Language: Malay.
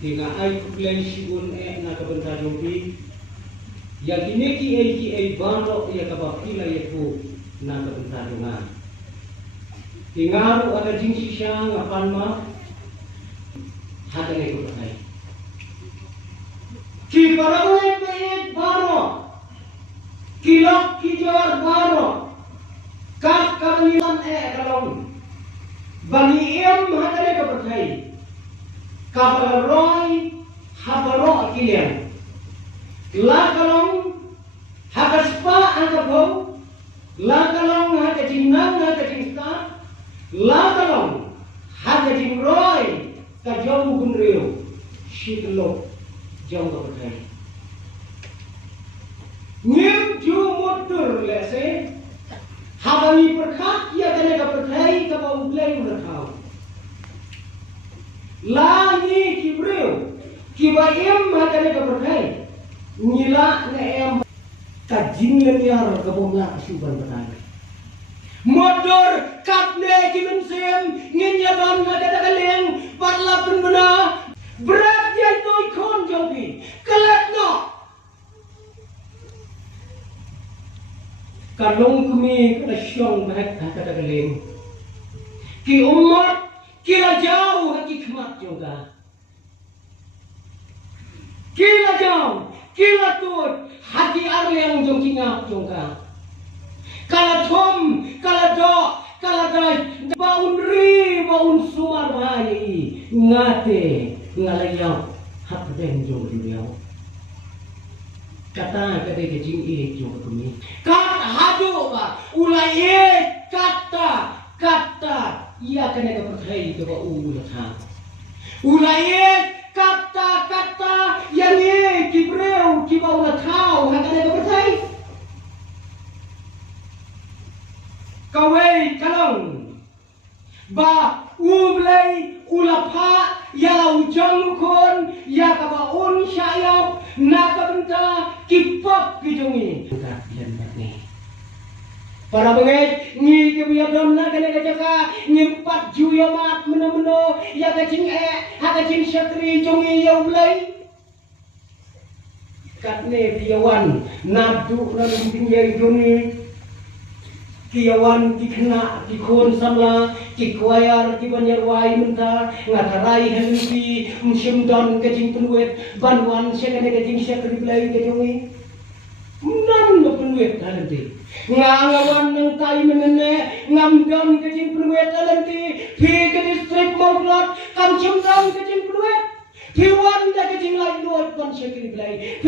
Dengan ai kuplay sigun na kabentar yogi yang ini ki baro ya kabapila ya ku na kabentar dengan tingaru ada jing sisya ngapan ma hada ne ku pakai ki parawe pe baro kilok ki jor baro kat karnian kalong bani em hada ne ku pakai kabaroi habaro kilian la kalong hagaspa angkabo la kalong hagajinang hagajinsta la kalong hagajinroi kajong gunrio shitlo jong kabai nim ju motor lese habani perkhat ya kane kabai kabau ublai urakau la ni kibreu kibayem makane kaperkai nila na em kajing lenyar kabonga suban batang motor kapne kimensem nginyaban kadadakaleng parlapun bena berat dia toy kon jobi kelat no kalong kumi kana syong bahat kadadakaleng ki umat kila jauh hikmat juga. Kila jauh, kila tut hati arleng jong kingap juga. Kala thom, kala do, kala dai, baun ri, baun suar bahai, ngate, ngalayau, hak den jong dunia. Kata kata kecing ilik jong kami. Kat hadu ba, ulai kata. Ia kena kepercayai ke bau ulatang. Ulai kata yang ye kibreu kibau ulatau hak kena kepercayai. Kawai kalong ba ublai ulapa ya ujang kon ya kabaun syayab nak benta kipok kijungi. Para bengai ni kebiadon na kena kajaka nyempat juya mat meno ya kacing hakacing syatri jongi ya ulai katne piawan nadu na pinggir joni kiawan dikena dikon samla kikwayar di banyarwai menta ngatarai hanti msyemdon kacing penuet banwan sekene kacing syatri ulai jongi nan penuet nanti ngawan nang tai menene ngamdon kecing penuet alanti pi ke distrik Maulat kam cemdang kecing penuet piwan da kecing lai luat kon sekri belai